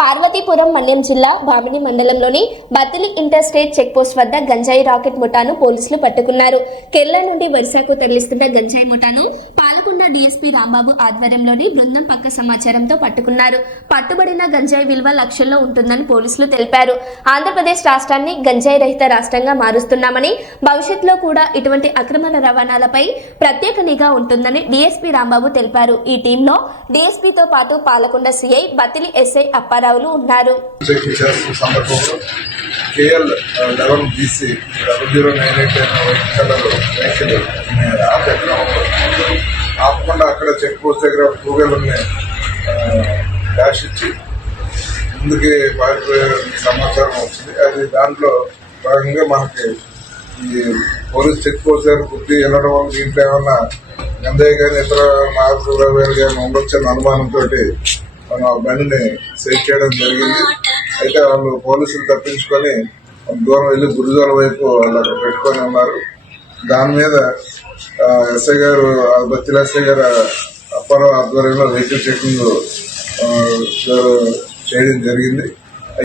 పార్వతీపురం మన్యం జిల్లా బామిని మండలంలోని Battili inter state వద్ద గంజాయి రాకెట్ ముఠాను పోలీసులు పట్టుకున్నారు. కేరళ నుండి వరుసకు తరలిస్తున్న గంజాయి ముఠాను పాలకొండ డీఎస్పీ రాంబాబు ఆధ్వర్యంలోని బృందం పక్క సమాచారంతో పట్టుకున్నారు పట్టుబడిన గంజాయి విలువ లక్షల్లో ఉంటుందని పోలీసులు తెలిపారు ఆంధ్రప్రదేశ్ రాష్ట్రాన్ని గంజాయి రహిత రాష్ట్రంగా మారుస్తున్నామని భవిష్యత్తులో కూడా ఇటువంటి అక్రమ రవాణాలపై ప్రత్యేక నిఘా ఉంటుందని డీఎస్పీ రాంబాబు తెలిపారు ఈ టీంలో డీఎస్పీతో పాటు పాలకొండ సిఐ బతిలి ఎస్ఐ అప్పారావులు ఉన్నారు K L B C double zero nine eight vehicle అక్కడ చెక్ పోస్ట్ దగ్గర గూగుల్ని డాష్ ఇచ్చి ముందుకే పారిపోయే సమాచారం వచ్చింది. అది దాంట్లో భాగంగా మనకి ఈ పోలీస్ చెక్ పోస్ట్ దగ్గర బుద్ధి వెళ్ళడం వల్ల దీంట్లో ఏమన్నా గంజాయి కానీ ఇతర మార్పు ద్రవ్యాలు కానీ ఉండొచ్చని అనుమానంతో మనం ఆ బండిని సెట్ చేయడం జరిగింది. అయితే వాళ్ళు పోలీసులు తప్పించుకొని దూరం వెళ్ళి గురుజాల వైపు వాళ్ళు అక్కడ పెట్టుకొని ఉన్నారు. దాని మీద ఎస్ఐ గారు బత్తిల ఎస్ఐ గారు అప్పారావు ఆధ్వర్యంలో వెహికల్ చెకింగ్ చేయడం జరిగింది.